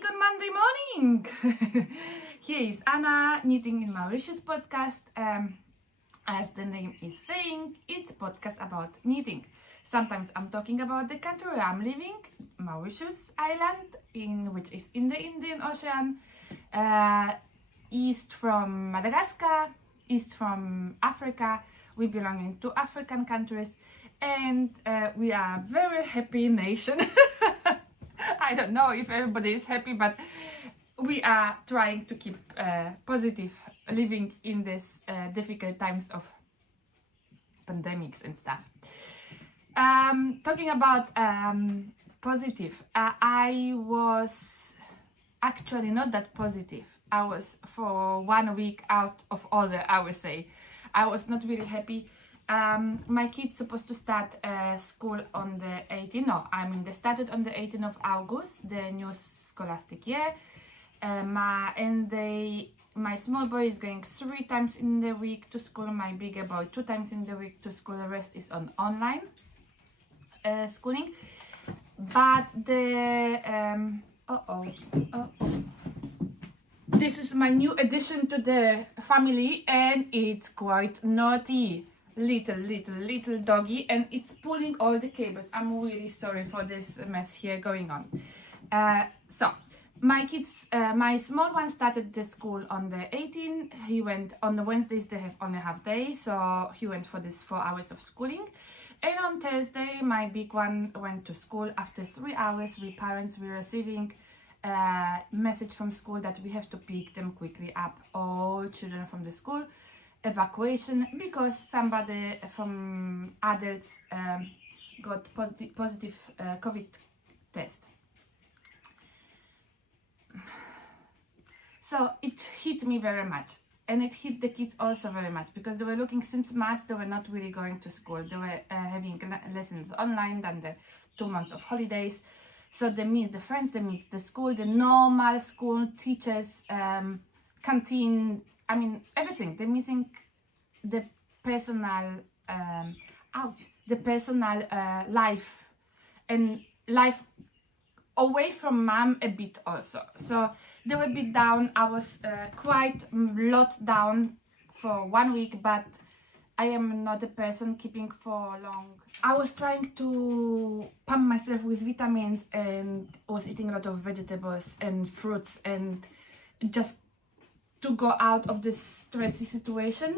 good Monday morning! Here is Anna, Knitting in Mauritius podcast. As the name is saying, it's a podcast about knitting. Sometimes I'm talking about the country where I'm living, Mauritius Island, which is in the Indian Ocean, east from Madagascar, east from Africa. We belonging to African countries, and we are a very happy nation. I don't know if everybody is happy, but we are trying to keep positive living in this difficult times of pandemics and stuff. Talking about positive, I was actually not that positive. I was for 1 week out of order, I would say. I was not really happy. My kids supposed to start school on the 18th. No, they started on the 18th of August, the new scholastic year. My small boy is going 3 times in the week to school. My bigger boy 2 times in the week to school. The rest is on online schooling. But this is my new addition to the family, and it's quite naughty. Little doggy, and it's pulling all the cables. I'm really sorry for this mess here going on. So my kids, my small one started the school on the 18th. He went on the Wednesdays, they have only half day, so he went for this 4 hours of schooling. And on Thursday my big one went to school. After 3 hours, we parents were receiving a message from school that we have to pick them quickly up, all children from the school. Evacuation, because somebody from adults got positive COVID test. So it hit me very much, and it hit the kids also very much, because they were looking since March. They were not really going to school. They were having lessons online, then the 2 months of holidays. So they miss the friends, they miss the school, the normal school, teachers, canteen, everything. They're missing the personal, life, and life away from mom a bit also. So they were a bit down. I was quite lot down for 1 week, but I am not a person keeping for long. I was trying to pump myself with vitamins, and was eating a lot of vegetables and fruits, and just to go out of this stressy situation.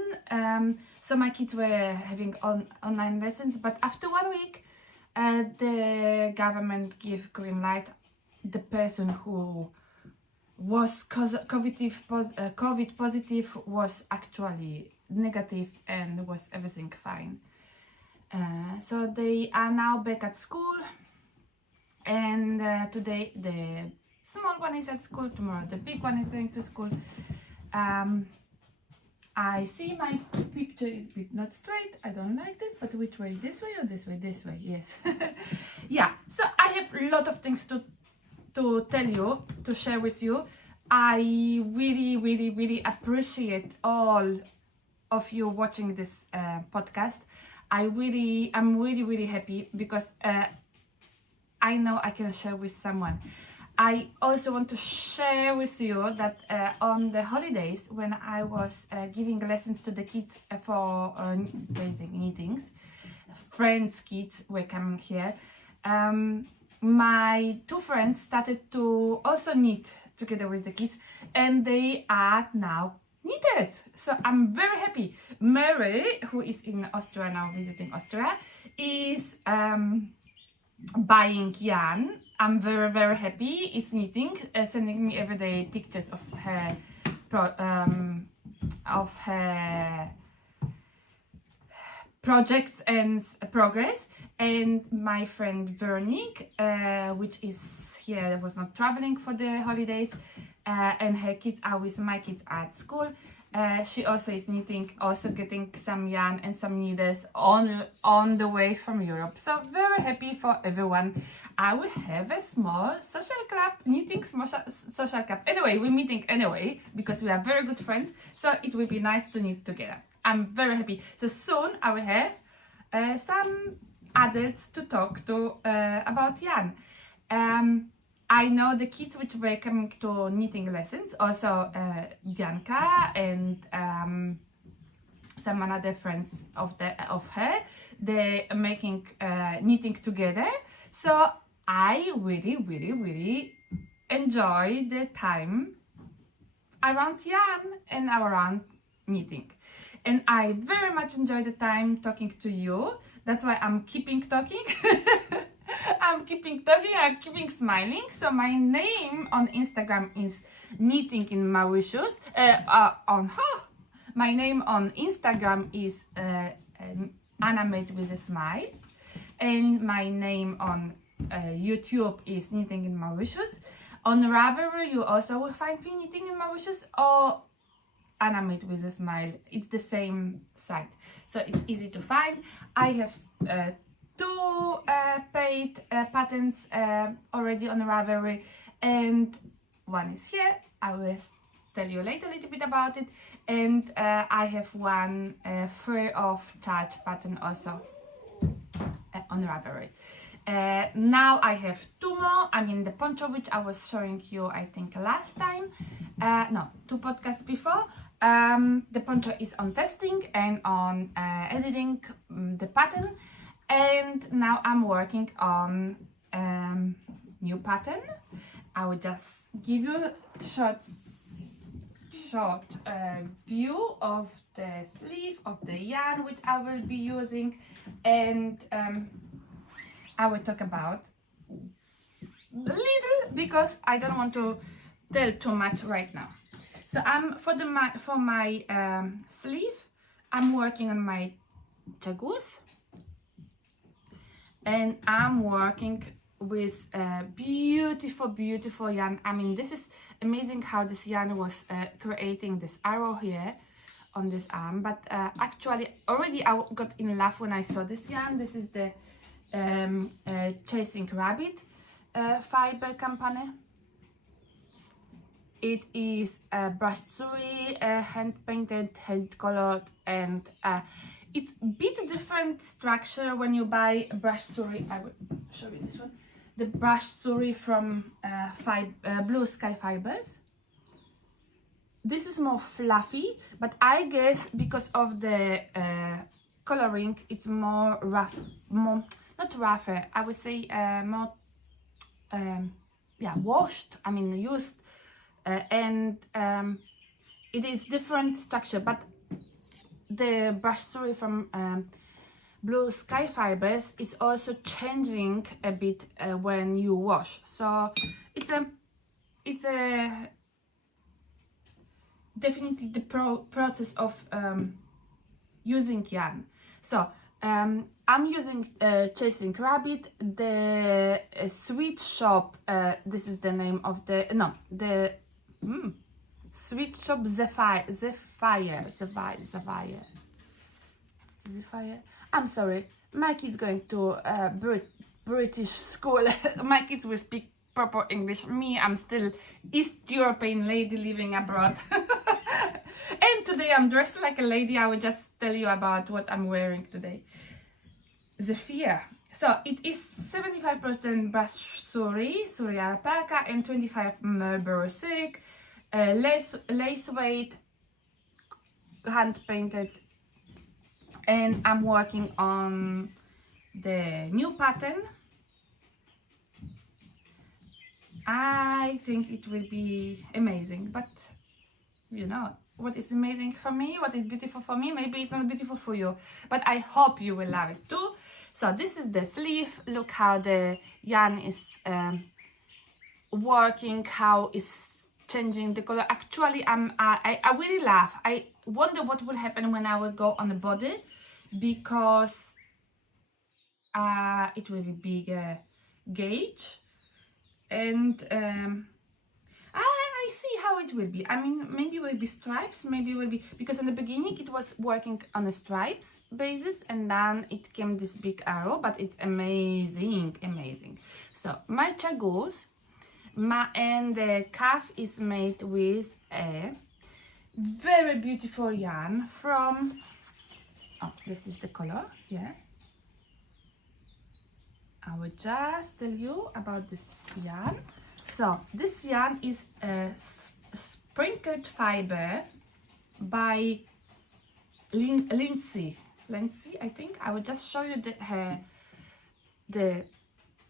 So my kids were having online lessons, but after 1 week, the government gave green light. The person who was COVID positive was actually negative, and was everything fine. So they are now back at school, and today the small one is at school, tomorrow the big one is going to school. I see my picture is a bit not straight. I don't like this, but which way? This way or this way? This way, yes. Yeah, so I have a lot of things to tell you, to share with you. I really appreciate all of you watching this podcast. I'm really happy, because I know I can share with someone. I also want to share with you that on the holidays, when I was giving lessons to the kids for basic knittings, friends' kids were coming here. My 2 friends started to also knit together with the kids, and they are now knitters. So I'm very happy. Mary, who is in Austria now, visiting Austria, is buying yarn. I'm very happy. Is knitting, sending me every day pictures of her projects and progress. And my friend Veronique, which is here, was not traveling for the holidays, and her kids are with my kids at school. She also is knitting, also getting some yarn and some needles on the way from Europe. So very happy for everyone. I will have a small social club, knitting social club. Anyway, we're meeting anyway, because we are very good friends. So it will be nice to knit together. I'm very happy. So soon I will have some adults to talk to about yarn. I know the kids which were coming to knitting lessons, also Bianca and some other friends of her, they're making knitting together. So I really enjoy the time around yarn and around knitting, and I very much enjoy the time talking to you. That's why I'm keeping talking. I'm keeping talking, I'm keeping smiling. So my name on Instagram is Knitting in Mauritius. My name on Instagram is Anna Made with a Smile, and my name on YouTube is Knitting in Mauritius. On Ravelry you also will find me Knitting in Mauritius or Anna Made with a Smile. It's the same site, so it's easy to find. I have two paid patterns already on Ravelry, and one is here. I will tell you later a little bit about it, and I have one free of charge pattern also on Ravelry. Now I have two more. I mean the poncho which I was showing you I think last time, no, 2 podcasts before. The poncho is on testing and on editing the pattern, and now I'm working on new pattern. I will just give you a short view of the sleeve of the yarn which I will be using, and I will talk about a little because I don't want to tell too much right now. So for my sleeve, I'm working on my chagoose, and I'm working with beautiful yarn. I mean, this is amazing how this yarn was creating this arrow here on this arm, but actually already I got in love when I saw this yarn. This is the Chasing Rabbit fiber company. It is brushed suri, hand painted, hand colored, and it's a bit different structure when you buy brushed suri. I will show you this one. The brushed suri from Blue Sky Fibers. This is more fluffy, but I guess because of the coloring, it's more rough, more not rougher. I would say more, yeah, washed. I mean, used. And it is different structure, but the brush suri from Blue Sky Fibers is also changing a bit when you wash. So it's a definitely the process of using yarn. So I'm using Chasing Rabbit, the Sweet Shop. This is the name of the Sweet Shop Zephyr. I'm sorry, my kid's going to British school. My kids will speak proper English. Me, I'm still East European lady living abroad. And today I'm dressed like a lady. I will just tell you about what I'm wearing today. Zephyr. So it is 75% brush suri alpaca, and 25 Marlborough silk, lace weight, hand painted, and I'm working on the new pattern. I think it will be amazing, but you know what is amazing for me, what is beautiful for me, maybe it's not beautiful for you, but I hope you will love it too. So this is the sleeve. Look how the yarn is working, how it's changing the color. Actually, I really love. I wonder what will happen when I will go on the body, because it will be bigger gauge, and I see how it will be. I mean, maybe it will be stripes, maybe it will be, because in the beginning it was working on a stripes basis, and then it came this big arrow, but it's amazing. So my chagoose, and the cuff is made with a very beautiful yarn from, oh, this is the color, yeah. I will just tell you about this yarn. So this yarn is a sprinkled fiber by Lindsay, I think. I will just show you the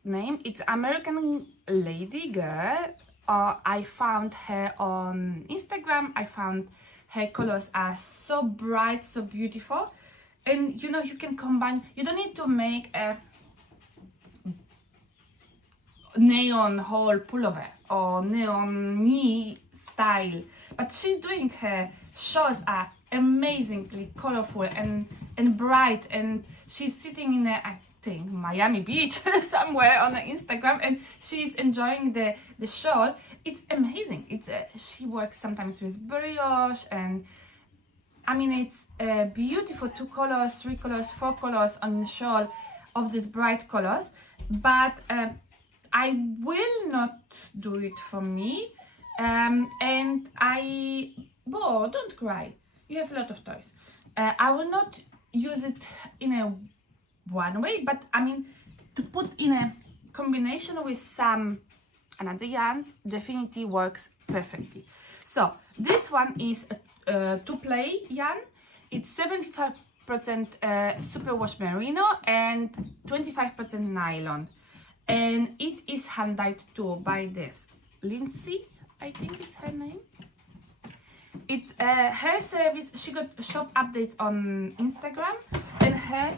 name. It's American lady girl. I found her on Instagram. I found her colors are so bright, so beautiful, and you know, you can combine. You don't need to make a neon whole pullover or neon knee style, but she's doing her shawls are amazingly colorful and bright, and she's sitting in a, I think, Miami Beach somewhere on her Instagram, and she's enjoying the shawl. It's amazing. It's she works sometimes with brioche, and I mean, it's beautiful. 2 colors, 3 colors, 4 colors on the shawl of these bright colors, but I will not do it for me, and don't cry, you have a lot of toys. I will not use it in a one way, but I mean, to put in a combination with some another yarns definitely works perfectly. So this one is a two-play yarn. It's 75% superwash merino and 25% nylon, and it is hand-dyed too by this Lindsay, I think it's her name. It's her service. She got shop updates on Instagram, and her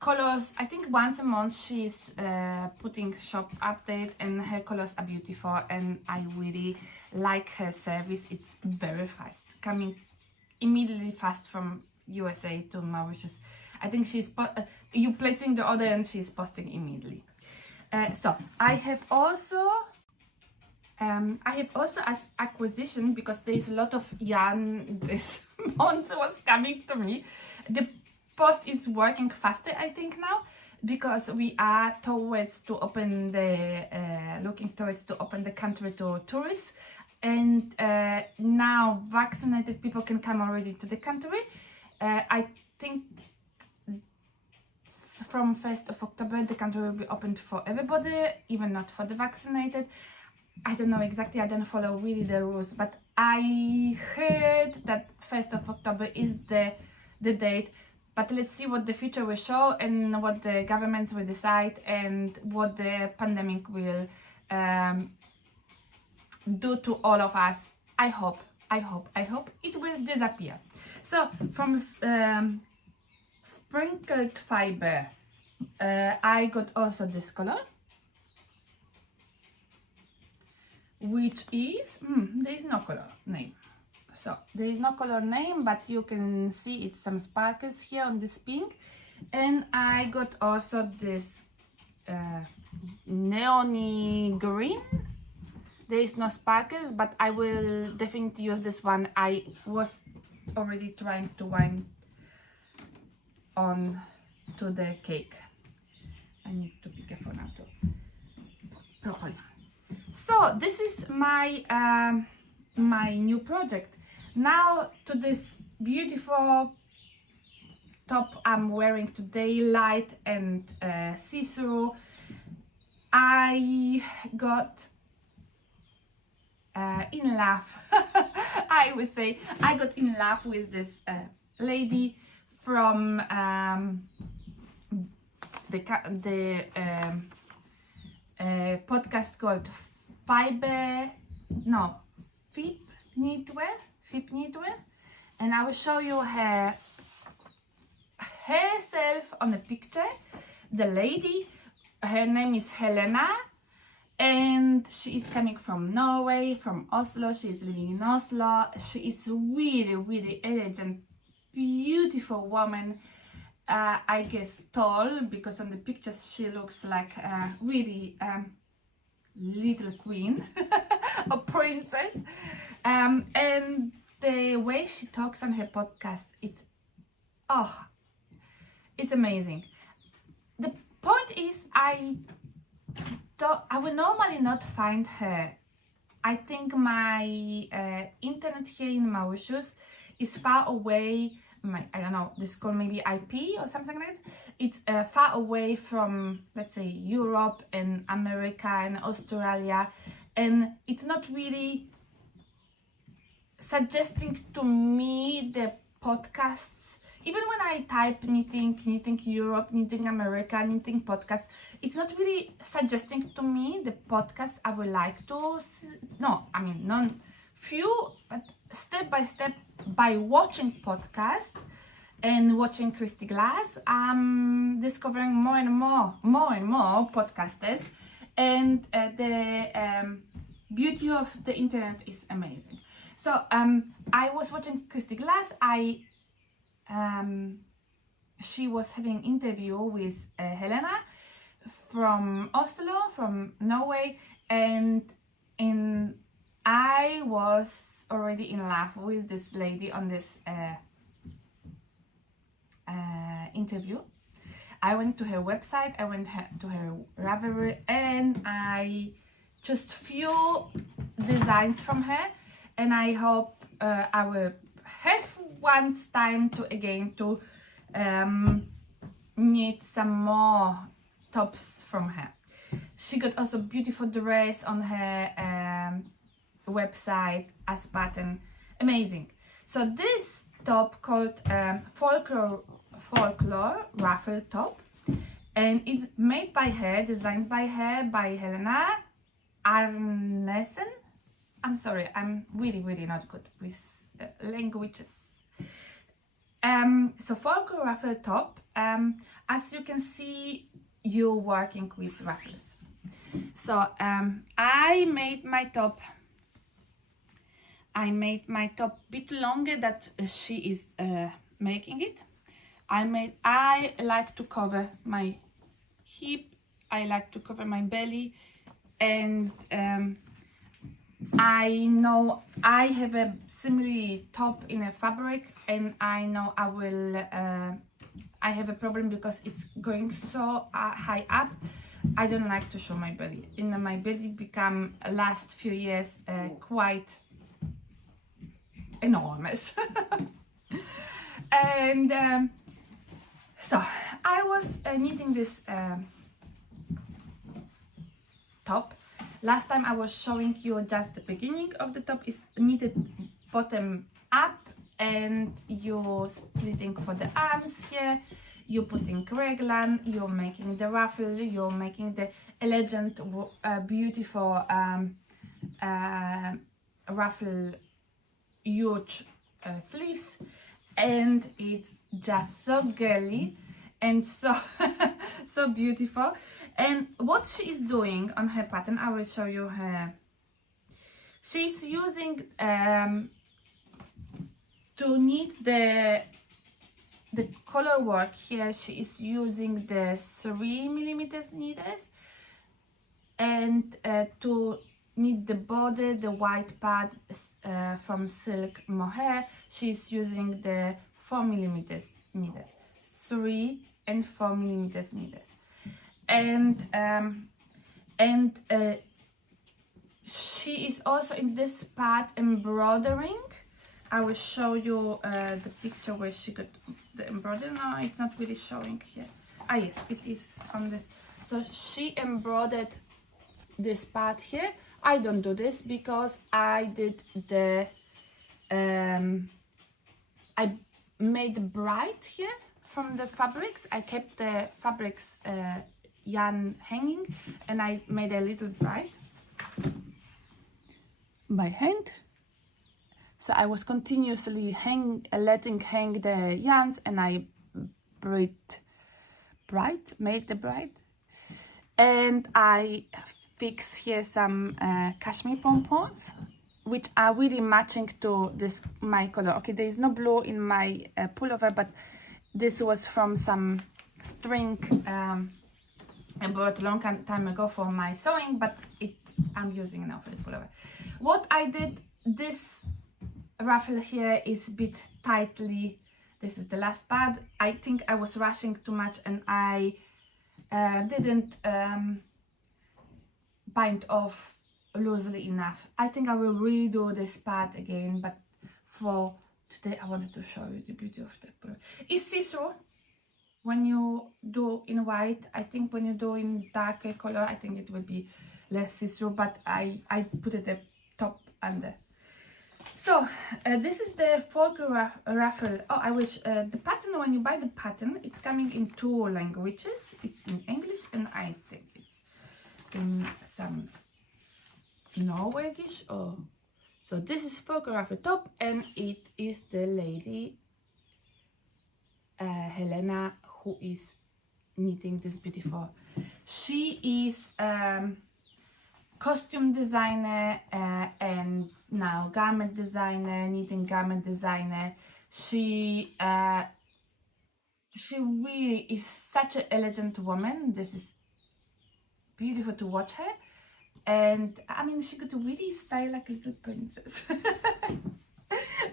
colors, I think once a month she's putting shop update, and her colors are beautiful, and I really like her service. It's very fast, coming immediately fast from USA to Mauritius. I think she's you placing the order and she's posting immediately. So I have also as acquisition, because there is a lot of yarn this month was coming to me. The post is working faster, I think, now, because we are towards to open the looking towards to open the country to tourists, and now vaccinated people can come already to the country. I think from 1st of October the country will be opened for everybody, even not for the vaccinated. I don't know exactly, I don't follow really the rules, but I heard that 1st of October is the date. But let's see what the future will show, and what the governments will decide, and what the pandemic will do to all of us. I hope it will disappear. So from sprinkled fiber, I got also this color, which is there is no color name. So there is no color name, but you can see it's some sparkles here on this pink. And I got also this neony green. There is no sparkles, but I will definitely use this one. I was already trying to wind on to the cake. I need to be careful now to properly. So this is my my new project. Now to this beautiful top I'm wearing today, light and see-through. I got in love I would say I got in love with this lady from the podcast called Fabel, no, Knitwear, and I will show you herself on a picture. The lady, her name is Helena, and she is coming from Norway, from Oslo. She is living in Oslo. She is really elegant, beautiful woman. I guess tall, because on the pictures she looks like a really little queen or princess, and the way she talks on her podcast, it's amazing. The point is, I will normally not find her. I think my internet here in Mauritius is far away I don't know, this is called maybe IP or something like that. It's far away from, let's say, Europe and America and Australia, and it's not really suggesting to me the podcasts. Even when I type knitting Europe, knitting America, knitting podcast, it's not really suggesting to me the podcast I would like to. No, I mean, few, but step by step, by watching podcasts and watching Christy Glass, I'm discovering more and more podcasters, and the beauty of the internet is amazing. So I was watching Christy Glass. She was having interview with Helena from Oslo, from Norway, and I was already in love with this lady on this interview. I went to her website, I went to her Ravelry, and I just few designs from her, and I hope I will have once time to again to knit some more tops from her. She got also beautiful dress on her website as pattern, amazing. So this top called Folklore Ruffle top, and it's made by her, designed by her, by Helena Arnesen. I'm sorry, I'm really not good with languages. So Folklore Ruffle top, as you can see, you're working with ruffles. So I made my top a bit longer that she is making it. I like to cover my hip, I like to cover my belly, and I know I have a similar top in a fabric, and I know I have a problem because it's going so high up. I don't like to show my belly, and my belly become last few years quite enormous. And so I was knitting this top. Last time I was showing you just the beginning of the top is knitted bottom up, and you're splitting for the arms here, you're putting raglan, you're making the ruffle, you're making the elegant beautiful ruffle huge sleeves, and it's just so girly and so so beautiful. And what she is doing on her pattern, I will show you her. She's using to knit the color work here. She is using the 3mm needles, and to knit the border, the white part from silk mohair, she's using the 4mm needles, 3 and 4mm needles. And she is also in this part embroidering. I will show you the picture where she got the embroidery. No, it's not really showing here. Ah yes, it is on this. So she embroidered this part here. I don't do this because I did the I made the bride here from the fabrics. I kept the fabrics yarn hanging, and I made a little bride by hand. So I was continuously letting hang the yarns, and I made the bride, and I fix here some cashmere pompons, which are really matching to this my color. Okay, there is no blue in my pullover, but this was from some string I bought a long time ago for my sewing, but I'm using now for the pullover. What I did, this ruffle here is a bit tightly. This is the last part. I think I was rushing too much, and I didn't bind off loosely enough. I think I will redo this part again, but for today I wanted to show you the beauty of the pearl. It's see-through when you do in white. I think when you do in darker color, I think it will be less see-through, but I put it the top and the. So this is the Folklore Ruffle. Oh, I wish the pattern, when you buy the pattern, it's coming in 2 languages. It's in English and I think it's in some Norwegish. Or so this is Folklore Ruffle top, and it is the lady Helena who is knitting this beautiful. She is costume designer and now garment designer, knitting garment designer. She really is such an elegant woman. This is beautiful to watch her, and I mean she could really style like a little princess.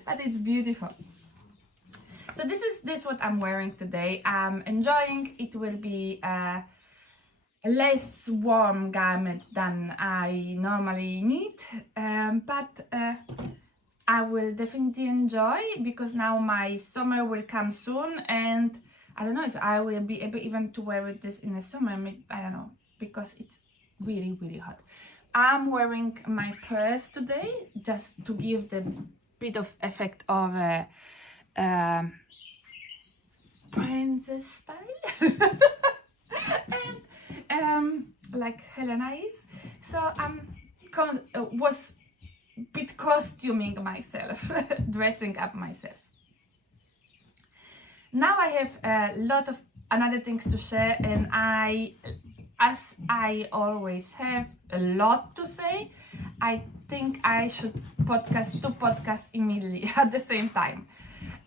But it's beautiful. So this is what I'm wearing today. I'm enjoying. It will be a less warm garment than I normally need, but I will definitely enjoy, because now my summer will come soon, and I don't know if I will be able even to wear this in the summer. Maybe, I don't know, because it's really hot. I'm wearing my purse today just to give the bit of effect of princess style. And like Helena is. So was a bit costuming myself, dressing up myself. Now I have a lot of another things to share, and as I always have a lot to say, I think I should two podcasts immediately at the same time.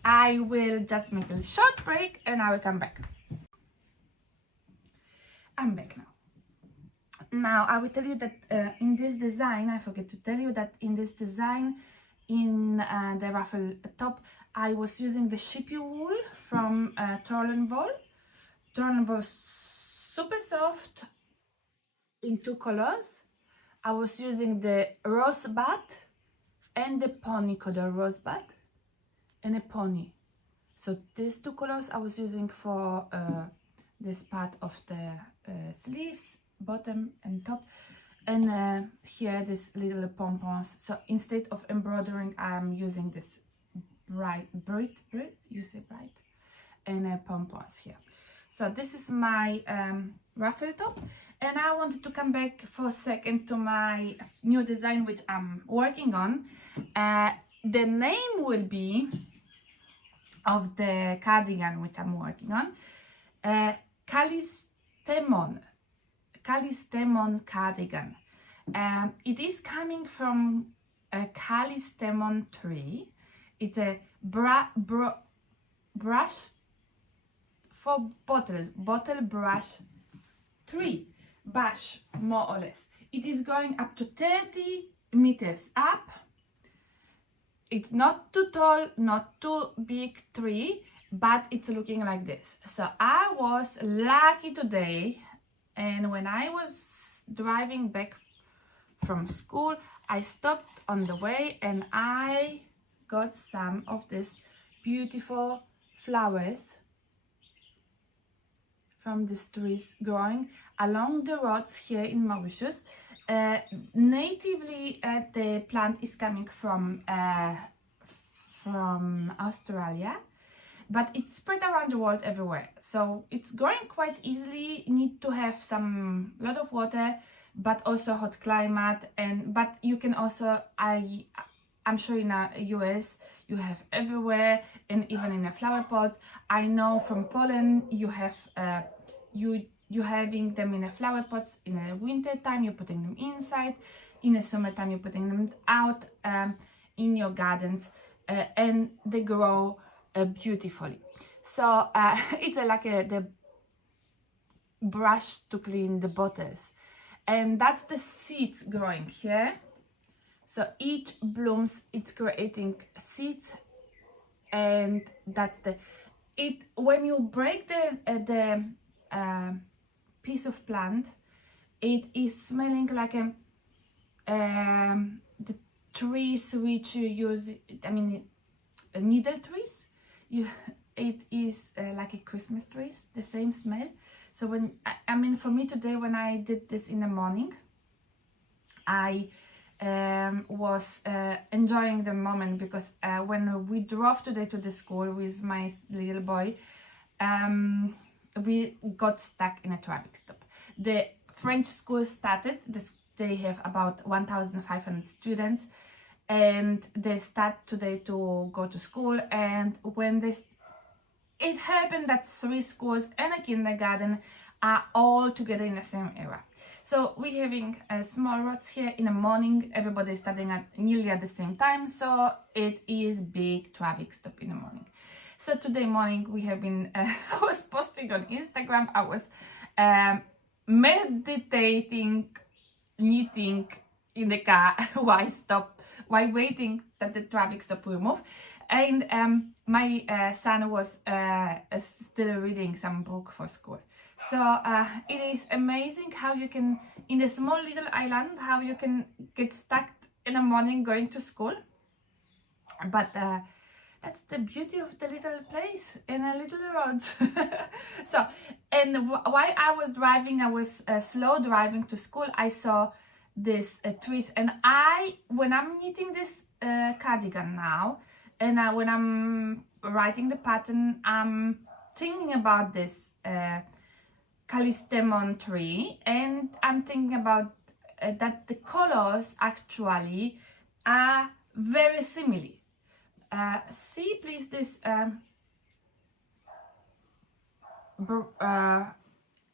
I will just make a short break and I will come back. I'm back now. Now I will tell you that in this design, I forget to tell you that in this design, in the ruffle top, I was using the sheepy wool from Torlenvoll. Torlenvoll, super soft, in 2 colors. I was using the rosebud and the pony color, rosebud and a pony. So these 2 colors I was using for this part of the sleeves, bottom and top, and here this little pompons. So instead of embroidering, I'm using this bright, you say bright, and pompons here. So this is my ruffle top, and I wanted to come back for a second to my new design which I'm working on. The name will be of the cardigan which I'm working on, Callistemon Cardigan. It is coming from a Callistemon tree. It's a brush for bottles, bottle brush tree, bush, more or less. It is going up to 30 meters up. It's not too tall, not too big tree, but it's looking like this. So I was lucky today, and when I was driving back from school, I stopped on the way and I got some of these beautiful flowers from these trees growing along the roads here in Mauritius. Natively, the plant is coming from Australia, but it's spread around the world everywhere. So it's growing quite easily. You need to have lot of water, but also hot climate. But you can also, I'm sure in the US you have everywhere, and even in the flower pots. I know from Poland you have you having them in the flower pots. In the winter time you're putting them inside, in the summertime you're putting them out in your gardens, and they grow beautifully. So it's like the brush to clean the bottles, and that's the seeds growing here. So each blooms, it's creating seeds, and that's when you break the piece of plant, it is smelling like the trees which you use, I mean needle trees. It is like a Christmas trees, the same smell. So when I mean, for me today, when I did this in the morning, I was enjoying the moment, because when we drove today to the school with my little boy, we got stuck in a traffic stop. The French school started this. They have about 1,500 students, and they start today to go to school. And when it happened that 3 schools and a kindergarten are all together in the same area. So we're having small roads here in the morning. Everybody is studying nearly at the same time, so it is big traffic stop in the morning. So today morning we have been, I was posting on Instagram, I was meditating, knitting in the car while waiting that the traffic stop will move. And my son was still reading some book for school. So it is amazing how you can, in a small little island, how you can get stuck in the morning going to school. But that's the beauty of the little place and a little road. So, and while I was driving, I was slow driving to school, I saw these trees. And when I'm knitting this cardigan now, and when I'm writing the pattern, I'm thinking about this Callistemon tree, and I'm thinking about that the colors actually are very similar. See please this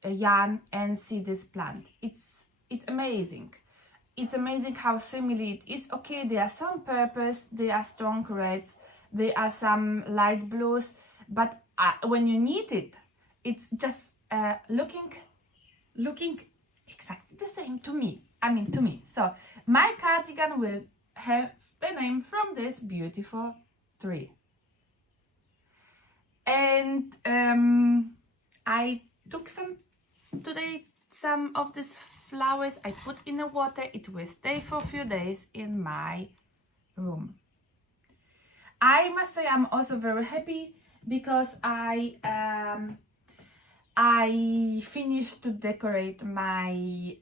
yarn, and see this plant. It's amazing. It's amazing how similar it is. Okay, there are some purples, there are strong reds, there are some light blues, but when you knit it, it's just looking exactly the same to me. I mean, to me. So my cardigan will have the name from this beautiful tree. And I took some of these flowers, I put in the water. It will stay for a few days in my room. I must say I'm also very happy because I finished to decorate my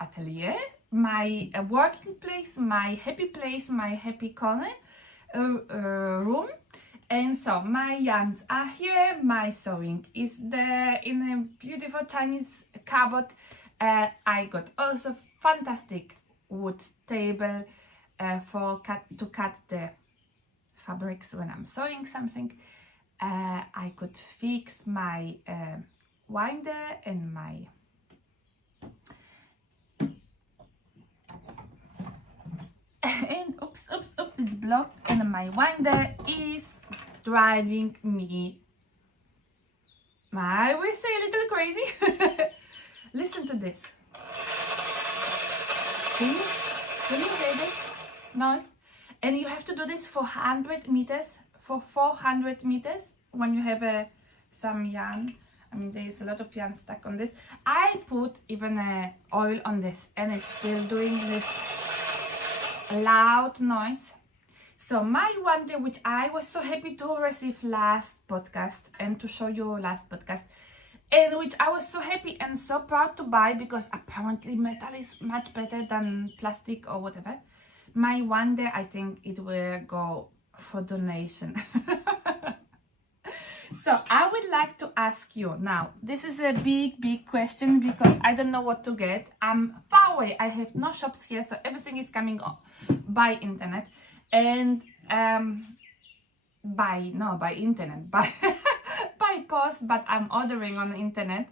atelier, my working place, my happy corner room. And so my yarns are here, my sewing is there in a beautiful Chinese cupboard. I got also fantastic wood table to cut the fabrics when I'm sewing something. I could fix my winder and my and oops, it's blocked, and my winder is driving me, I will say, a little crazy. Listen to this. Can you hear this noise? And you have to do this for 100 meters, for 400 meters when you have some yarn. I mean, there's a lot of yarn stuck on this. I put even oil on this, and it's still doing this loud noise. So my winder, which I was so happy to receive last podcast and to show you last podcast, and which I was so happy and so proud to buy, because apparently metal is much better than plastic or whatever. My winder, I think it will go for donation. So I would like to ask you now, this is a big question, because I don't know what to get. I'm far away, I have no shops here, so everything is coming by internet. And by post, but I'm ordering on the internet,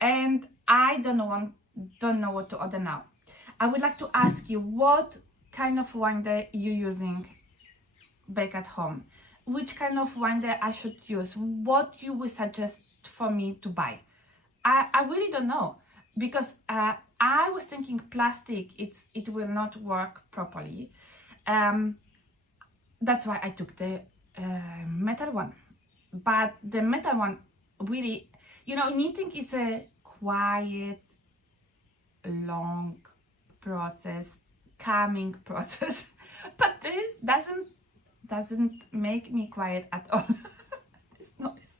and I don't know what to order now. I would like to ask you, what kind of winder you using back at home? Which kind of winder I should use? What you would suggest for me to buy? I really don't know, because I was thinking plastic, it will not work properly. That's why I took the metal one. But the metal one really, knitting is a quiet, long process, calming process. But this doesn't doesn't make me quiet at all. This noise.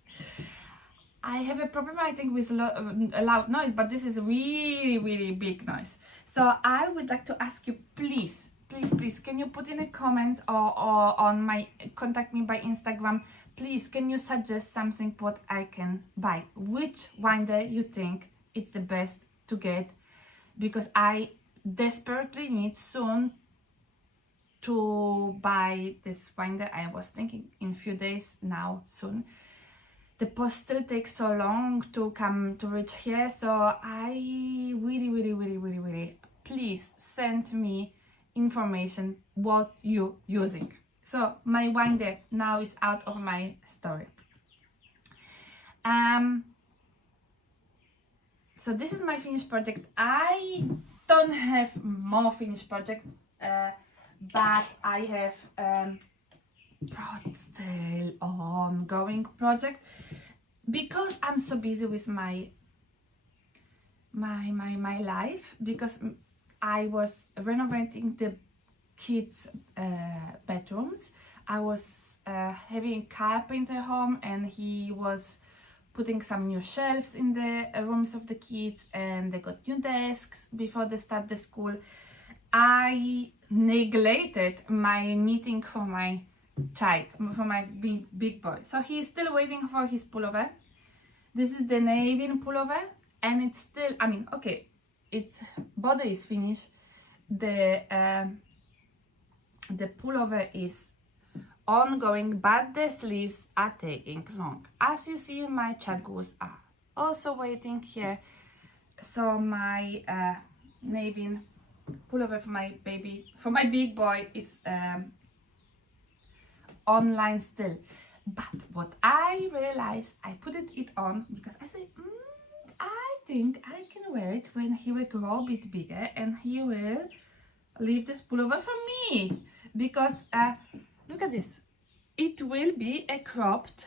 I have a problem, I think, with a loud noise, but this is really, really big noise. So I would like to ask you, please, can you put in the comments or on my, contact me by Instagram, please, can you suggest something what I can buy? Which winder you think it's the best to get? Because I desperately need soon to buy this winder. I was thinking in few days now, soon. The post still takes so long to come to reach here, so I really, please send me information what you using. So my winder now is out of my story. So this is my finished project. I don't have more finished projects, but I have still ongoing project, because I'm so busy with my life, because I was renovating the kids' bedrooms. I was having a carpenter home, and he was putting some new shelves in the rooms of the kids, and they got new desks before they start the school. I neglected my knitting for my child, for my big boy. So he's still waiting for his pullover. This is the navy pullover, and it's still, I mean, okay, its body is finished. The pullover is ongoing, but the sleeves are taking long. As you see, my chagus are also waiting here. So my navy pullover for my baby, for my big boy, is online still. But what I realized, I put it on because I said, I think I can wear it when he will grow a bit bigger, and he will leave this pullover for me, because look at this, it will be a cropped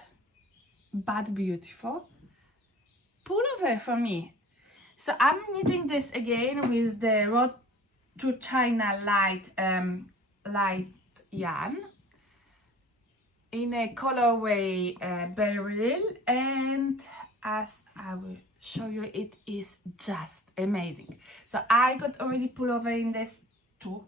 but beautiful pullover for me. So I'm knitting this again with the Road to China light yarn in a colorway beryl, and as I will show you, it is just amazing. So I got already pullover in this too,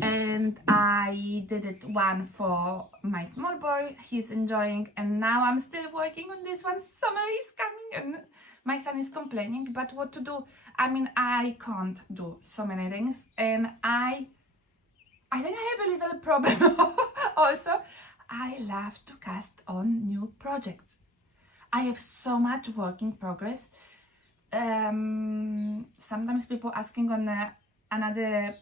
and I did it one for my small boy, he's enjoying, and now I'm still working on this one. Summer is coming and my son is complaining, but what to do? I mean, I can't do so many things, and I think I have a little problem also. I love to cast on new projects. I have so much work in progress. Sometimes people asking on another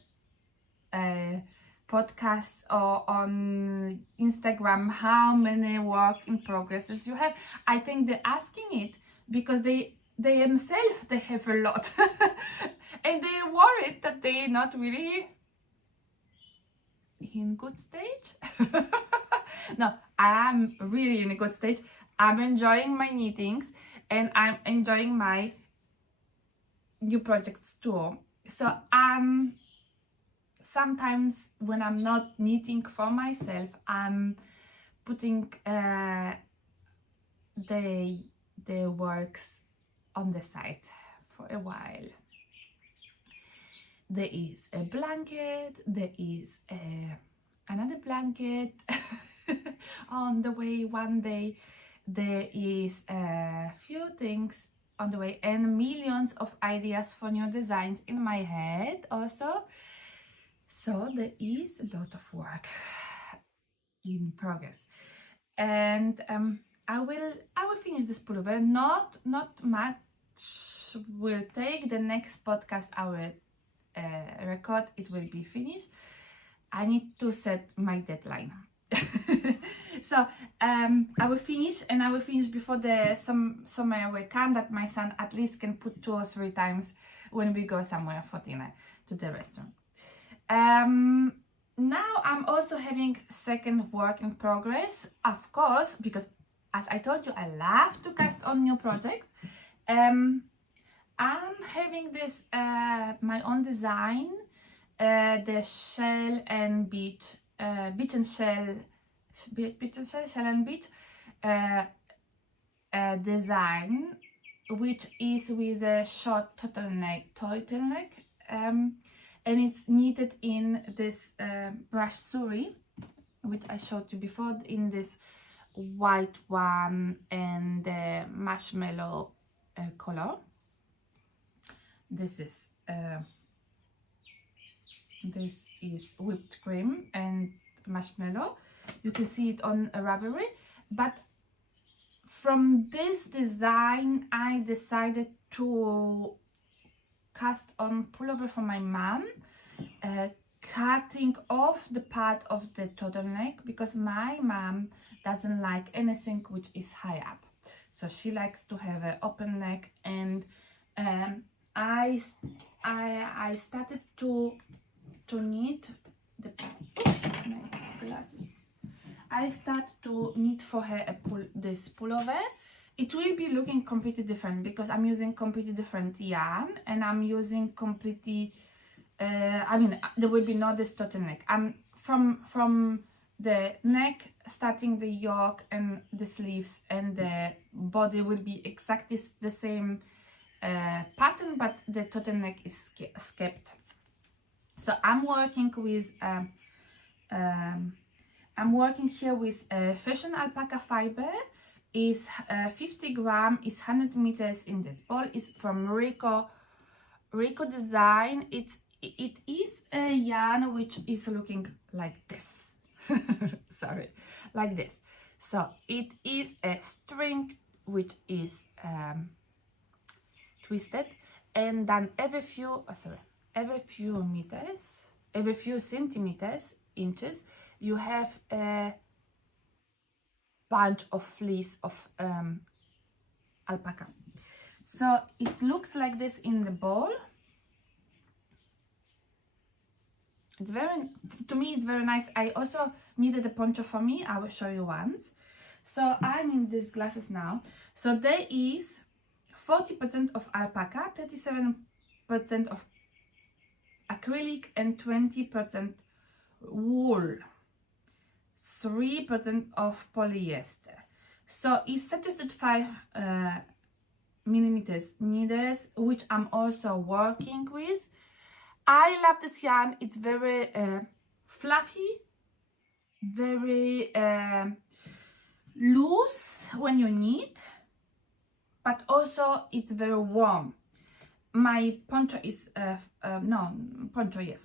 podcast or on Instagram how many work in progresses you have. I think they're asking it because they themselves, they have a lot and they're worried that they're not really in good stage. No, I'm really in a good stage. I'm enjoying my knittings and I'm enjoying my new projects too. So sometimes when I'm not knitting for myself, I'm putting the works on the side for a while. There is a blanket, there is another blanket on the way one day, there is a few things on the way, and millions of ideas for new designs in my head also. So there is a lot of work in progress, and I will finish this pullover. Not much will take. The next podcast I will record, it will be finished. I need to set my deadline. So I will finish, and I will finish before the summer will come, that my son at least can put 2 or 3 times when we go somewhere for dinner to the restaurant. Now I'm also having second work in progress, of course, because as I told you, I love to cast on new projects. I'm having this my own design, the shell and beach and shell beach and shell, shell and beach design, which is with a short turtleneck, and it's knitted in this brush suri, which I showed you before, in this white one and the marshmallow color. This is whipped cream and marshmallow. You can see it on a Ravelry, but from this design I decided to cast on pullover for my mom, cutting off the part of the turtleneck, because my mom doesn't like anything which is high up, so she likes to have an open neck. And I started to knit the, oops, my glasses. I start to knit for her this pullover. It will be looking completely different because I'm using completely different yarn, and I'm using completely I mean, there will be not this turtleneck. I'm from the neck, starting the yoke and the sleeves, and the body will be exactly the same pattern, but the turtleneck is kept. So I'm working with I'm working here with fashion alpaca fiber. Is 50 gram, is 100 meters in this ball. Is from Rico Design. It is a yarn which is looking like this. Sorry, like this. So it is a string which is twisted, and then every few centimeters, inches, you have a bunch of fleece of alpaca. So it looks like this in the ball. It's to me it's very nice. I also needed a poncho for me. I will show you once. So I need these glasses now. So there is 40% of alpaca, 37% of acrylic, and 20% wool, 3% of polyester. So it's suggested 5 millimeters needles, which I'm also working with. I love this yarn. It's very fluffy, very loose when you knit, but also it's very warm. My poncho is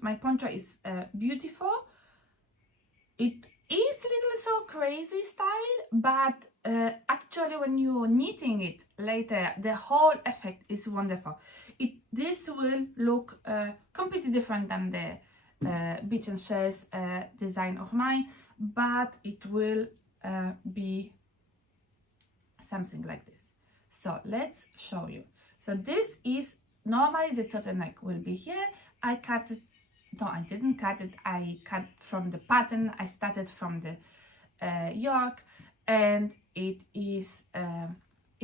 my poncho is beautiful. It is a little so crazy style, but actually when you're knitting it later, the whole effect is wonderful. This will look completely different than the beach and shells design of mine, but it will be something like this. So let's show you. So this is normally the turtleneck will be here. I cut it. No, I didn't cut it. I cut from the pattern. I started from the yoke, and it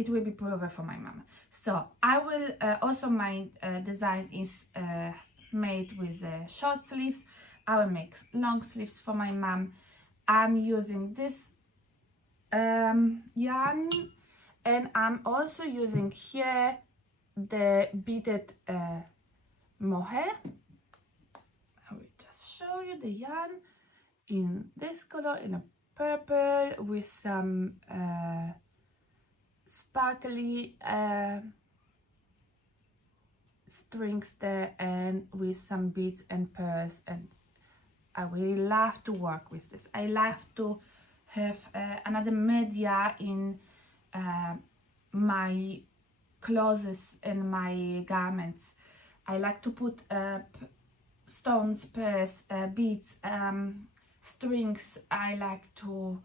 will be pullover for my mom. So I will also, my design is made with short sleeves. I will make long sleeves for my mom. I'm using this yarn, and I'm also using here the beaded mohair. I will just show you the yarn in this color, in a purple, with some sparkly strings there, and with some beads and pearls. And I really love to work with this. I love to have another media in my clothes and my garments. I like to put stones, pearls, beads, strings. I like to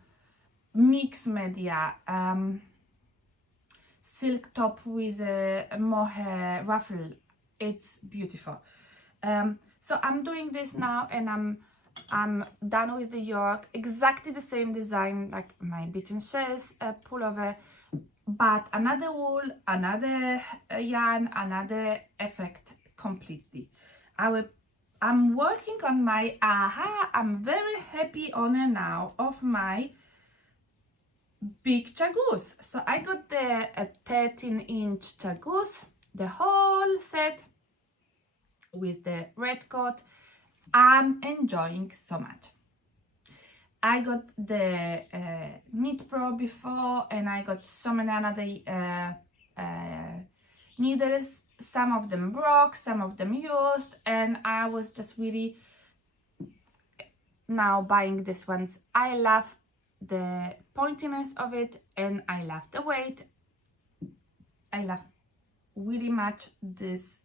mix media, silk top with a mohair ruffle. It's beautiful. So I'm doing this now, and I'm done with the yoke. Exactly the same design like my beach and shells pullover, but another wool, another yarn, another effect completely. I will I'm working on my I'm very happy owner now of my big chagoose. So I got the 13-inch chagoose, the whole set with the red coat. I'm enjoying so much. I got the Knit Pro before, and I got so many other needles. Some of them broke, some of them used, and I was just really now buying these ones. I love the pointiness of it, and I love the weight. I love really much this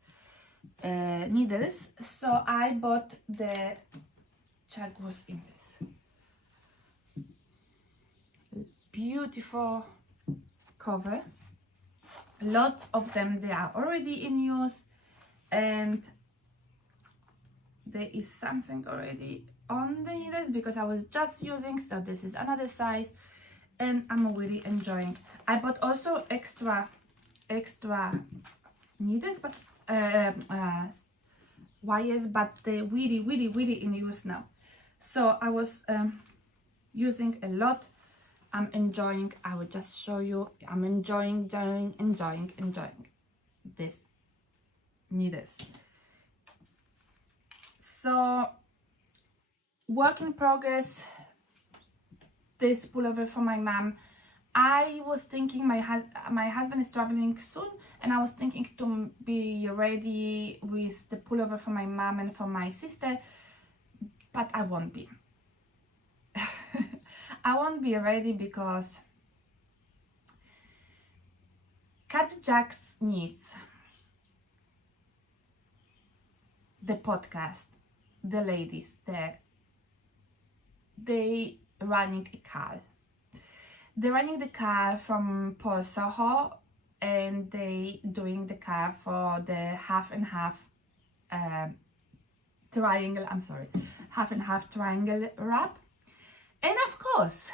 needles, so I bought the chagoose in this beautiful cover. Lots of them, they are already in use, and there is something already on the needles because I was just using, so this is another size, and I'm really enjoying. I bought also extra needles, but wires, but they really in use now. So I was using a lot. I'm enjoying. I will just show you. I'm enjoying this needles. So work in progress. This pullover for my mom. I was thinking my husband is traveling soon, and I was thinking to be ready with the pullover for my mom and for my sister, but I won't be. I won't be ready because Cat Jacks needs the podcast, the ladies, they running a car. They're running the car from Port Soho, and they doing the car for the half and half triangle. I'm sorry, half and half triangle wrap. And of course,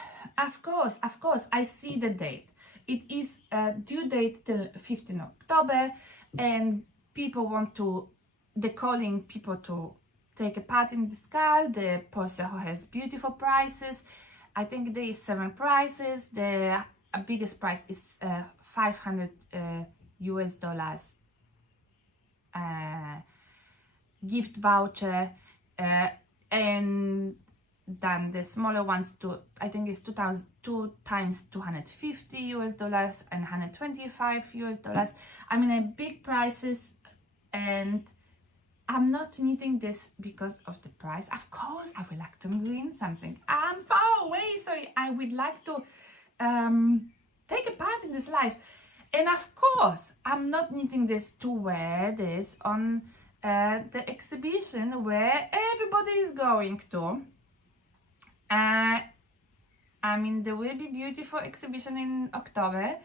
I see the date. It is due date till 15 October, and people want to, they're calling people to take a part in this car. The Port Soho has beautiful prices. I think there is 7 prices. The biggest price is $500 US gift voucher, and then the smaller ones to, I think it's 2 times $250 US and $125 US. I mean, big prices, and I'm not knitting this because of the price. Of course, I would like to win something. I'm far away, so I would like to take a part in this life. And of course, I'm not knitting this to wear this on the exhibition where everybody is going to. I mean, there will be beautiful exhibition in October,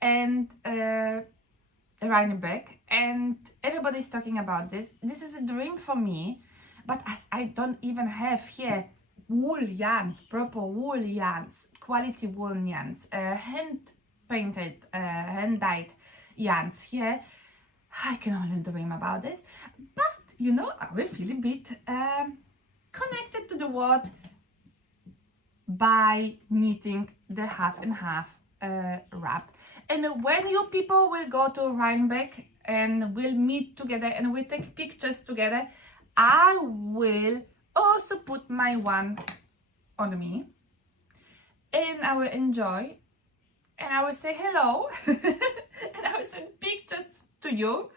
and Rhinebeck, and everybody's talking about this. This is a dream for me, but as I don't even have here wool yarns, proper wool yarns, quality wool yarns, hand painted, hand dyed yarns here, I can only dream about this. But you know, I will feel a bit connected to the world by knitting the half and half wrap. And when you people will go to Rhinebeck and we'll meet together and we'll take pictures together, I will also put my one on me, and I will enjoy, and I will say hello and I will send pictures to you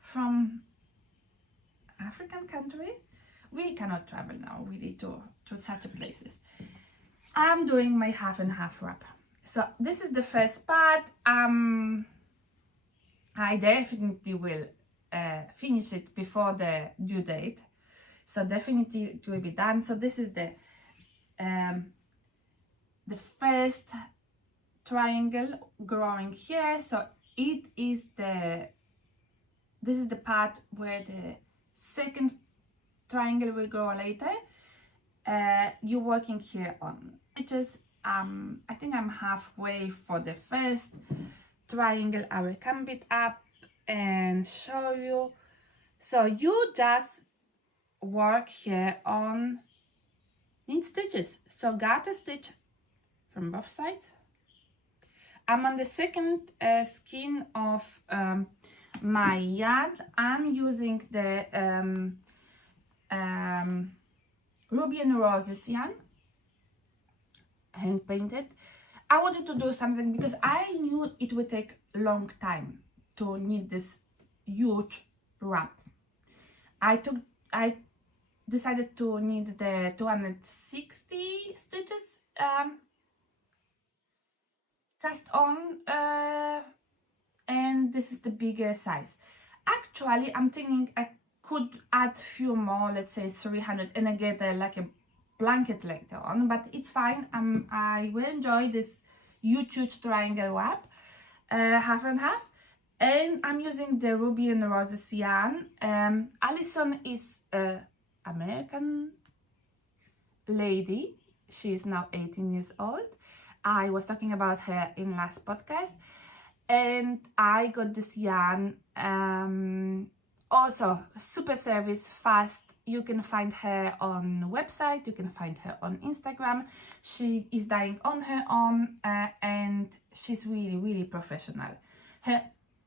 from African country. We cannot travel now really to such places. I'm doing my half and half wrap. So this is the first part. I definitely will finish it before the due date. So definitely it will be done. So this is the first triangle growing here. So it is this is the part where the second triangle will grow later. You're working here on edges. I think I'm halfway for the first triangle. I will come it up and show you. So you just work here on knit stitches. So garter stitch from both sides. I'm on the second skein of my yarn. I'm using the Ruby and Roses yarn, hand painted. I wanted to do something because I knew it would take a long time to knit this huge wrap. I decided to knit the 260 stitches cast on, and this is the bigger size. Actually, I'm thinking I could add few more, let's say 300, and I get like a blanket later on, but it's fine. I will enjoy this huge triangle wrap, half and half. And I'm using the Ruby and Roses yarn. Alison is an American lady. She is now 18 years old. I was talking about her in last podcast. And I got this yarn. Also, super service, fast. You can find her on website. You can find her on Instagram. She is dyeing on her own, and she's really professional.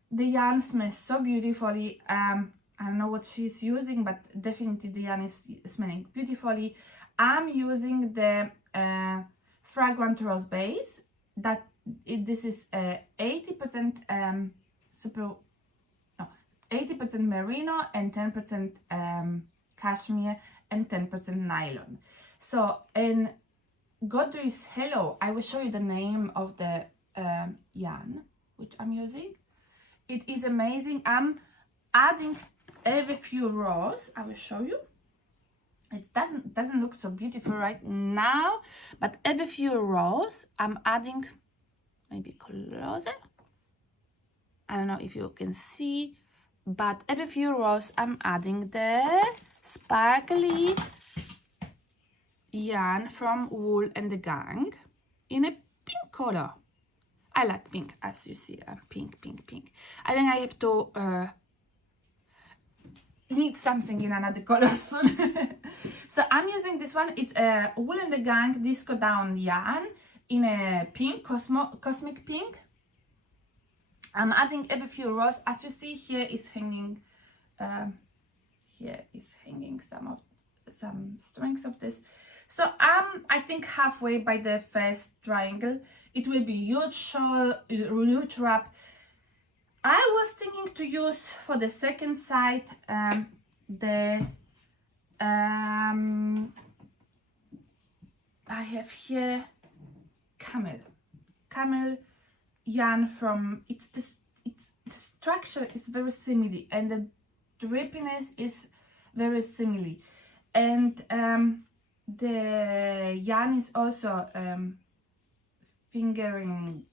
The yarn smells so beautifully. I don't know what she's using, but definitely the yarn is smelling beautifully. I'm using the fragrant rose base. This is 80% 80% merino and 10% cashmere and 10% nylon. So in Godrey's Hello, I will show you the name of the yarn which I'm using. It is amazing. I'm adding every few rows. I will show you. It doesn't look so beautiful right now, but every few rows I'm adding, maybe closer. I don't know if you can see, but every few rows I'm adding the sparkly yarn from Wool and the Gang in a pink color. I like pink, as you see, pink. I think I have to need something in another color soon. So I'm using this one. It's a Wool and the Gang Disco Down yarn in a pink, cosmic pink. I'm adding every few rows. As you see, here is hanging some strings of this. So I'm, I think, halfway by the first triangle. It will be huge wrap. I was thinking to use for the second side I have here camel yarn from the structure is very similar and the drippiness is very similar, and the yarn is also fingering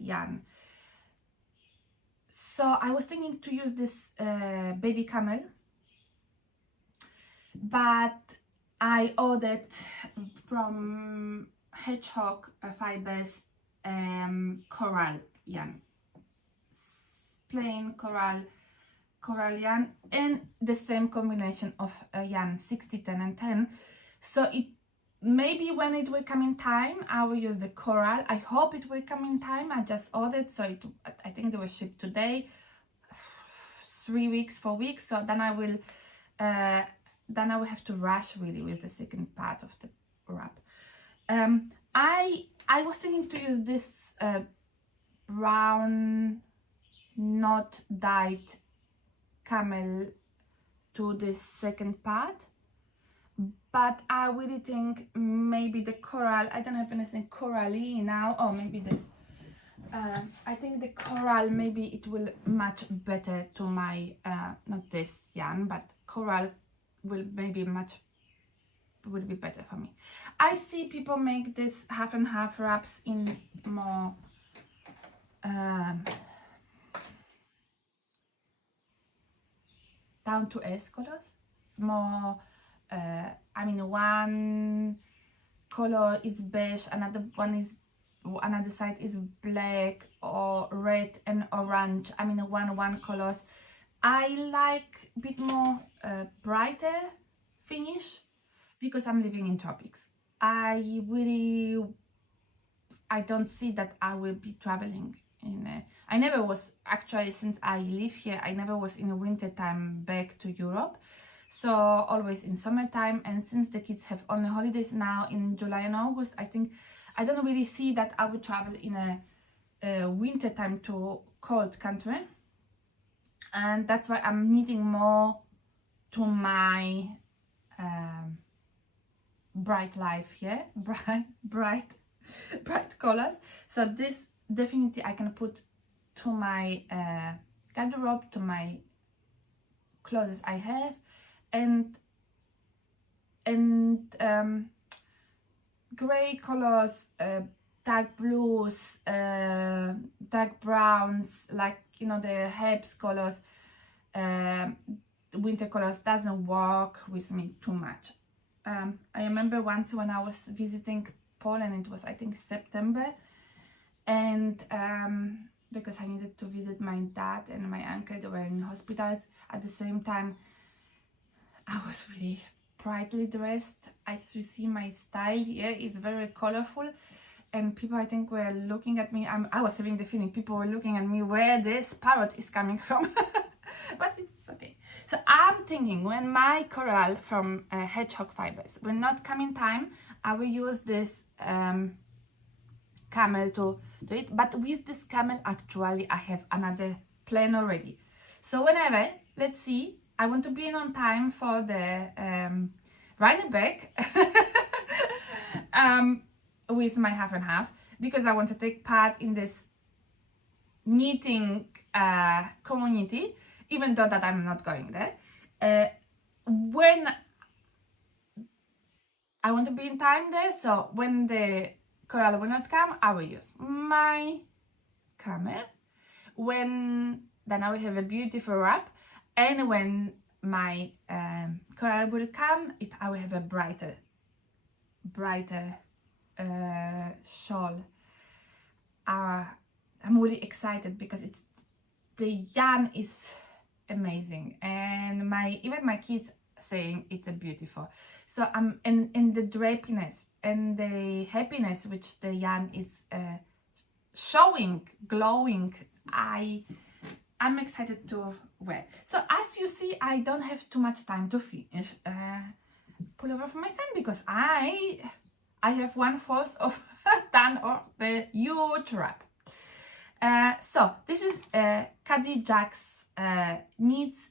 yarn. So I was thinking to use this baby camel, but I ordered from Hedgehog Fibers coral yarn, plain coral yarn, and the same combination of yarn 60, 10 and 10. So it maybe when it will come in time I will use the coral. I hope it will come in time. I just ordered, so I think they will ship today, 3 weeks, 4 weeks. So then I will have to rush really with the second part of the wrap. I was thinking to use this brown not dyed camel to this second part, but I really think maybe the coral, I don't have anything corally now, or maybe this, I think the coral, maybe it will match better to my, not this yarn, but coral will maybe will be better for me. I see people make this half and half wraps in more down to earth colors, more I mean, one color is beige, another side is black or red and orange. I mean, one colors. I like a bit more brighter finish because I'm living in tropics. I don't see that I will be traveling in I never was, actually, since I live here, I never was in the winter time back to Europe, so always in summertime. And since the kids have only holidays now in July and August, I think I don't really see that I would travel in a winter time to cold country, and that's why I'm needing more to my bright life here, bright colors. So this definitely I can put to my garderobe, to my clothes I have, and gray colors, dark blues, dark browns, like, you know, the herbs colors, winter colors doesn't work with me too much. I remember once when I was visiting Poland, it was I think September, and because I needed to visit my dad and my uncle, they were in hospitals at the same time. I was really brightly dressed. As you see, my style here is very colorful, and people, I think, were looking at me. I was having the feeling people were looking at me where this parrot is coming from. But it's okay. So I'm thinking when my coral from hedgehog fibers will not come in time, I will use this camel to do it. But with this camel, actually, I have another plan already. So whenever, let's see, I want to be in on time for the running back with my half and half, because I want to take part in this knitting community, even though that I'm not going there. When I want to be in time there, so when the coral will not come, I will use my camel. When then I will have a beautiful wrap, and when my coral will come, I will have a brighter shawl. I'm really excited because the yarn is amazing, and even my kids saying it's a beautiful. So I'm in the drapiness and the happiness which the yarn is showing, glowing. I'm excited to wear. So as you see, I don't have too much time to finish pullover for my son, because I have 1/4 of done of the huge wrap. So this is Caddy Jack's knits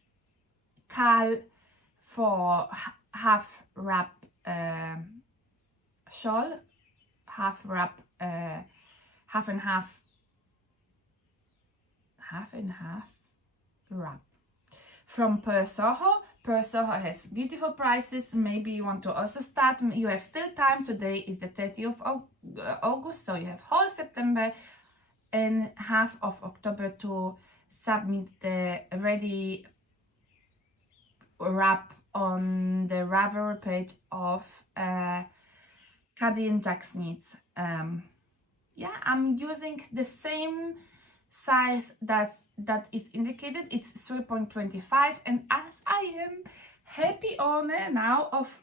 Cal for half wrap shawl, half wrap, half and half wrap from Per Soho. Per Soho has beautiful prices. Maybe you want to also start. You have still time. Today is the 30th of August, so you have whole September and half of October to submit the ready wrap on the Ravelry page of Caddy and Jack's Knits. Yeah, I'm using the same size that is indicated. It's 3.25, and as I am happy owner now of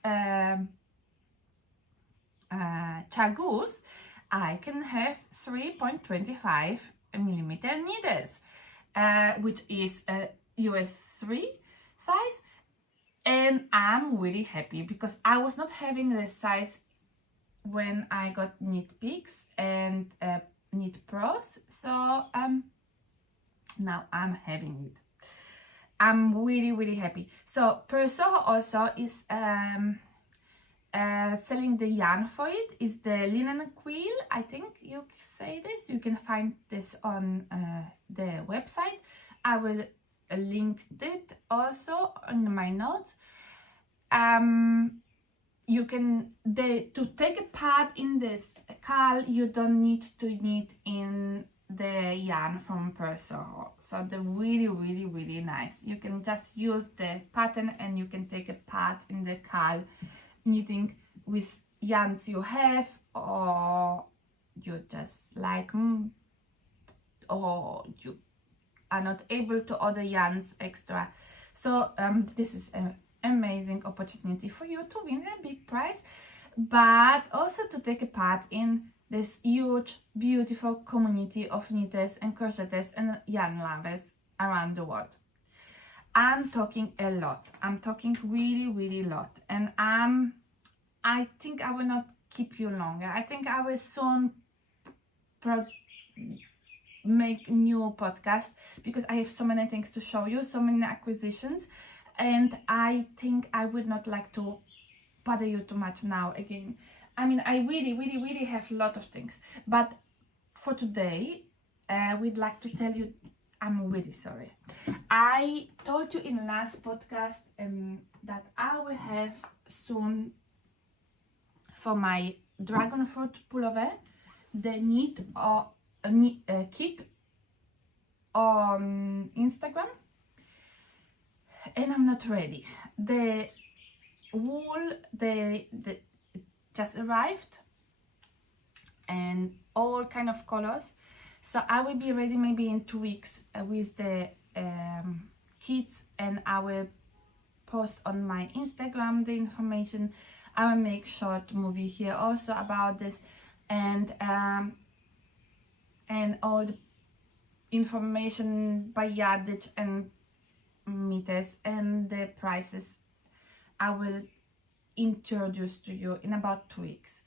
Chagoos, I can have 3.25 millimeter needles, which is a US 3 size, and I'm really happy because I was not having this size when I got Knit Picks and Knit Pros, so now I'm having it. I'm really happy. So Per Soho also is selling the yarn for it. Is the linen quill, I think you say this. You can find this on the website. I will link it also in my notes. You can to take a part in this Cal, you don't need to knit in the yarn from Per Soho. So they're really nice. You can just use the pattern and you can take a part in the Cal knitting with yarns you have, or you just like, or you are not able to order yarns extra. So this is an amazing opportunity for you to win a big prize, but also to take a part in this huge, beautiful community of knitters and crocheters and yarn lovers around the world. I'm talking a lot. I'm talking really lot, and I think I will not keep you longer. I think I will soon make new podcast, because I have so many things to show you, so many acquisitions, and I think I would not like to bother you too much now again. I mean, I really have a lot of things, but for today we'd like to tell you I'm really sorry. I told you in last podcast that I will have soon for my dragon fruit pullover the knit or kit on Instagram, and I'm not ready. The wool they just arrived, and all kind of colors, so I will be ready maybe in 2 weeks with the kits, and I will post on my Instagram the information. I will make short movie here also about this, and all the information by yardage and meters and the prices I will introduce to you in about 2 weeks.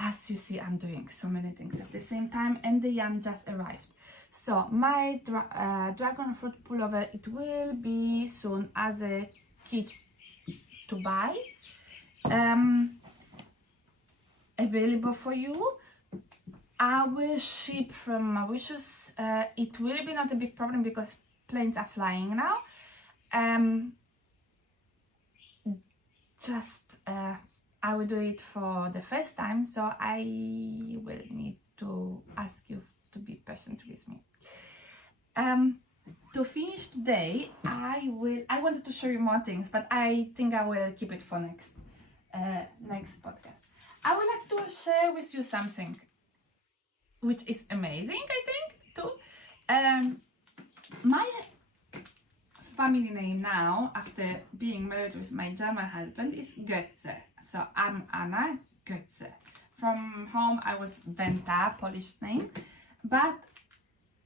As you see, I'm doing so many things at the same time, and the yarn just arrived. So my dragon fruit pullover, it will be soon as a kit to buy, available for you. I will ship from Mauritius. It will be not a big problem because planes are flying now. I will do it for the first time, so I will need to ask you to be patient with me. To finish today, I wanted to show you more things, but I think I will keep it for next podcast. I would like to share with you something which is amazing, I think, too. My family name now, after being married with my German husband, is Götze. So I'm Anna Götze. From home I was Venta, Polish name. But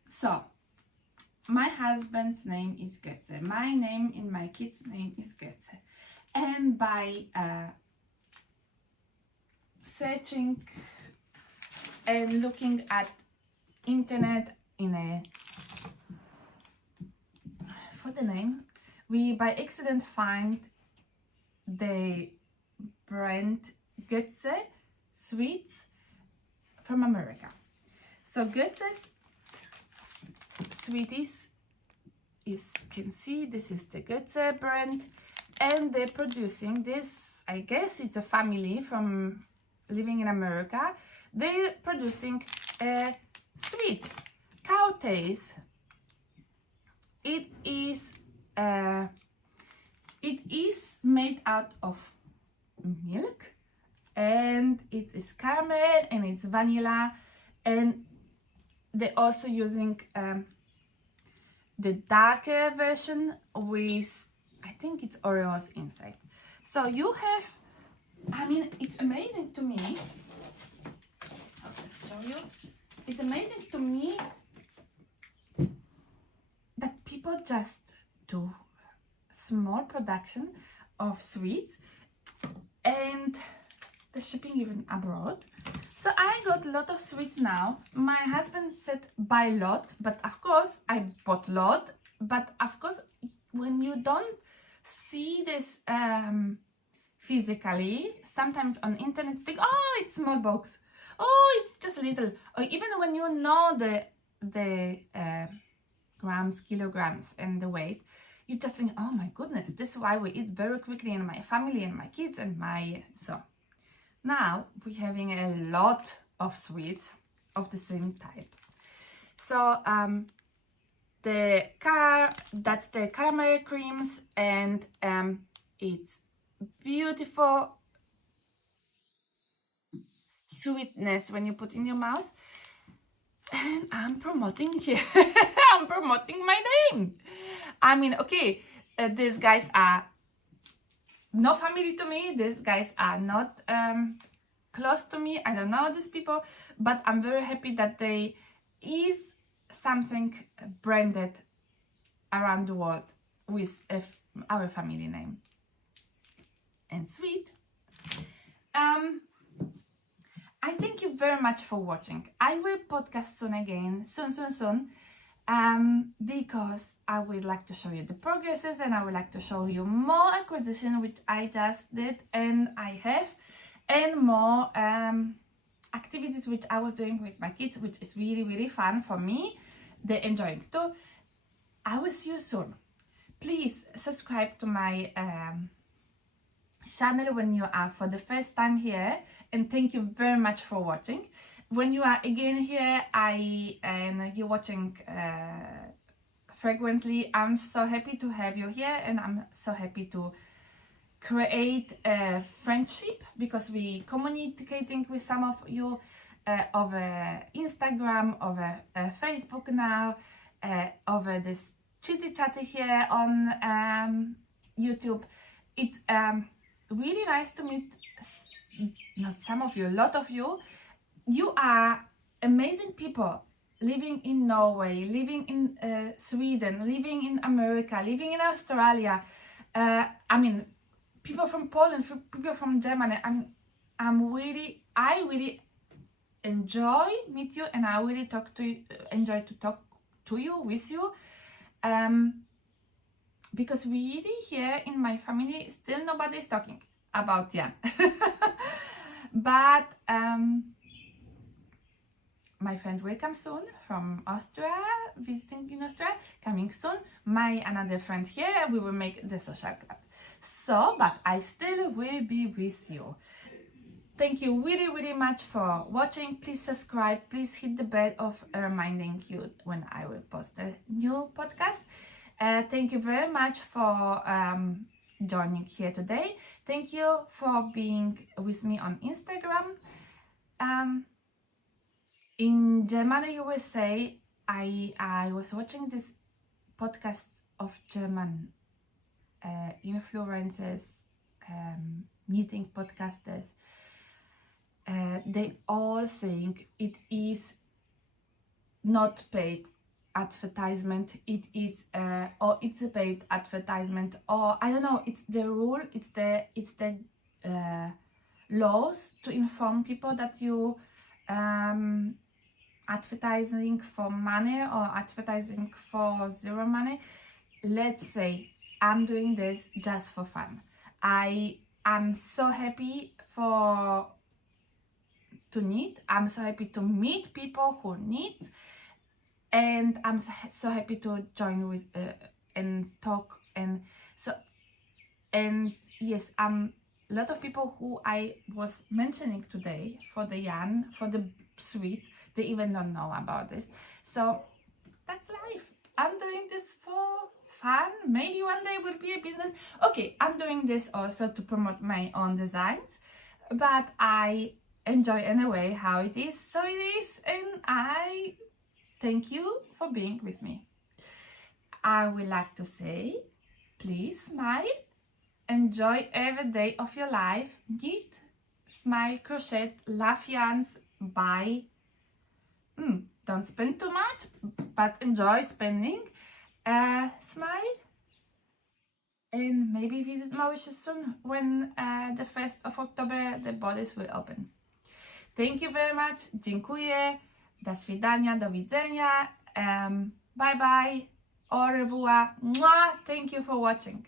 so my husband's name is Götze. My name in my kids' name is Götze. And by searching and looking at internet for the name, we by accident find the brand Götze sweets from America. So Götze's sweeties, you can see this is the Götze brand, and they're producing this, I guess it's a family from living in America. They're producing sweets, cowtails. It is made out of milk, and it is caramel and it's vanilla, and they're also using the darker version with, I think it's Oreos inside. So you have, I mean, it's amazing to me. I'll just show you. It's amazing to me that people just do small production of sweets and the shipping even abroad. So I got a lot of sweets now. My husband said buy lot, but of course I bought lot. But of course, when you don't see this physically, sometimes on internet you think, oh, it's small box, oh, it's just little. Or even when you know the grams, kilograms and the weight, you just think, oh my goodness, this is why we eat very quickly in my family and my kids and so now we're having a lot of sweets of the same type. So that's the caramel creams, and it's beautiful sweetness when you put in your mouth. And I'm promoting here. I'm promoting my name. I mean, okay, these guys are no family to me. These guys are not close to me. I don't know these people, but I'm very happy that they is something branded around the world with our family name. And sweet. I thank you very much for watching. I will podcast soon again, soon, because I would like to show you the progresses, and I would like to show you more acquisition which I just did and I have, and more activities which I was doing with my kids, which is really fun for me. They're enjoying too. I will see you soon. Please subscribe to my channel when you are for the first time here, and thank you very much for watching. When you are again here and you're watching frequently, I'm so happy to have you here, and I'm so happy to create a friendship, because we communicating with some of you over Instagram, over Facebook now, over this chitty chatty here on YouTube. It's really nice to meet not some of you, a lot of you. You are amazing people living in Norway, living in Sweden, living in America, living in Australia. I mean, people from Poland, people from Germany. I really enjoy meet you, and I really enjoy to talk to you, with you. Because really here in my family still nobody is talking about Jan. But my friend will come soon from Austria, visiting in Austria, coming soon. My another friend here, we will make the social club. So, but I still will be with you. Thank you really much for watching. Please subscribe, please hit the bell of reminding you when I will post a new podcast. Thank you very much for joining here today. Thank you for being with me on Instagram. In Germany, you will say, I was watching this podcast of German influencers, knitting podcasters. They all saying it is not paid advertisement, it is or it's a paid advertisement, or I don't know, it's the rule, it's the laws to inform people that you advertising for money or advertising for zero money. Let's say I'm doing this just for fun. I am so happy to knit. I'm so happy to meet people who knit, and I'm so happy to join with and talk, and yes, a lot of people who I was mentioning today for the yarn, for the sweets, they even don't know about this. So that's life. I'm doing this for fun. Maybe one day will be a business. Okay, I'm doing this also to promote my own designs, but I enjoy anyway how it is, so it is, and I thank you for being with me. I would like to say, please smile, enjoy every day of your life, knit, smile, crochet, laugh yarns, buy. Don't spend too much, but enjoy spending. Smile, and maybe visit Mauritius soon when the 1st of October the borders will open. Thank you very much. Dziękuję. Do svidania, do widzenia. Bye bye. Au revoir. Mwah. Thank you for watching.